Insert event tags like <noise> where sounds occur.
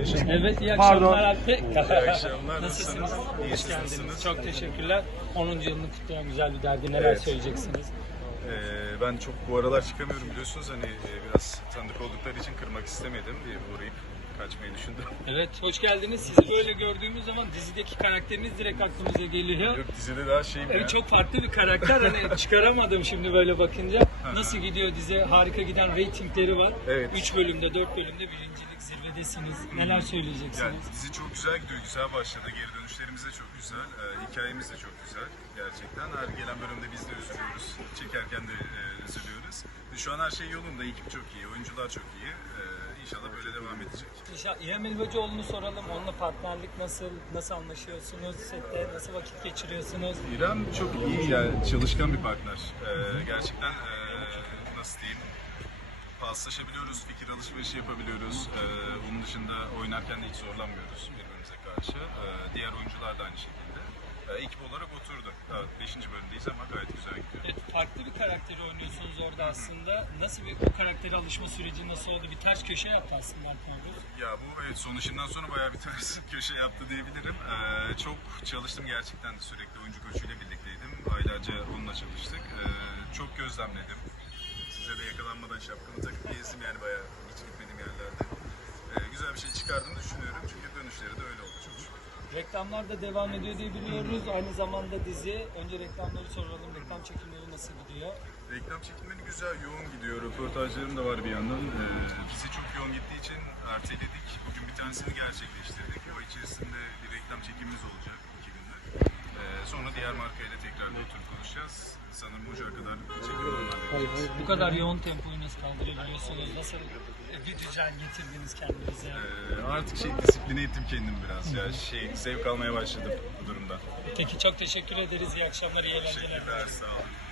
Evet, iyi Pardon. akşamlar Alp Bey. İyi akşamlar. <laughs> Nasılsınız? Hoş geldiniz. nasılsınız? Çok teşekkürler. 10. yılını kutlayan güzel bir dergi. Neler Evet. söyleyeceksiniz? Ee, ben çok bu aralar çıkamıyorum biliyorsunuz hani e, biraz tanıdık oldukları için kırmak istemedim diye uğrayıp kaçmayı düşündüm. <laughs> Evet, hoş geldiniz. Sizi böyle gördüğümüz zaman dizideki karakteriniz direkt aklımıza geliyor. Yok dizide daha şeyim ya. Evet, çok farklı bir karakter. Hani <laughs> çıkaramadım şimdi böyle bakınca. Nasıl gidiyor dizi? Harika giden reytingleri var. Evet. 3 bölümde, 4 bölümde birincilik zirvedesiniz. Neler söyleyeceksiniz? Yani dizi çok güzel gidiyor, güzel başladı. Geri dönüşlerimiz de çok güzel. Ee, hikayemiz de çok güzel gerçekten. Her gelen bölümde biz de üzülüyoruz. Çekerken de e, üzülüyoruz. Şu an her şey yolunda. Ekip çok iyi, oyuncular çok iyi. Ee, inşallah böyle devam edecek. İnşallah İrem Elbacıoğlu'nu soralım. Onunla partnerlik nasıl? Nasıl anlaşıyorsunuz? Sette nasıl vakit geçiriyorsunuz? İrem çok iyi yani çalışkan bir partner. Ee, gerçekten e, nasıl diyeyim paslaşabiliyoruz, fikir alışverişi yapabiliyoruz. Ee, onun dışında oynarken de hiç zorlanmıyoruz birbirimize karşı. Ee, diğer oyuncular da aynı şekilde. Ee, ekip olarak oturdu. Daha 5. bölümdeyiz ama gayet güzel gidiyor. Evet, farklı karakteri oynuyorsunuz orada aslında. Nasıl bir o karaktere alışma süreci nasıl oldu? Bir ters köşe yaptı aslında Alp Navruz. Ya bu evet son işinden sonra bayağı bir <laughs> ters köşe yaptı diyebilirim. Ee, çok çalıştım gerçekten sürekli oyuncu koçuyla birlikteydim. Aylarca onunla çalıştık. Ee, çok gözlemledim. Size de yakalanmadan şapkamı takıp gezdim yani bayağı hiç gitmediğim yerlerde. Ee, güzel bir şey çıkardığını düşünüyorum çünkü dönüşleri de öyle oldu çok şükür. Reklamlar da devam ediyor diye biliyoruz. Aynı zamanda dizi. Önce reklamları soralım. Reklam çekimleri nasıl gidiyor? Reklam çekimleri güzel, yoğun gidiyor. Röportajlarım da var bir yandan. Ee, bizi çok yoğun gittiği için erteledik. Bugün bir tanesini gerçekleştirdik. O içerisinde bir reklam çekimimiz olacak iki günde. Ee, sonra diğer markayla tekrar bir oturup konuşacağız. Sanırım Ocağa kadar çekim onlarla. Bu kadar yoğun tempoyu nasıl kaldırabiliyorsunuz? Nasıl bir düzen getirdiniz kendinize? Ee, artık şey disipline ettim kendimi biraz. Ya şey zevk almaya başladım bu durumda. Peki çok teşekkür ederiz. İyi akşamlar, iyi eğlenceler. Teşekkürler, sağ olun.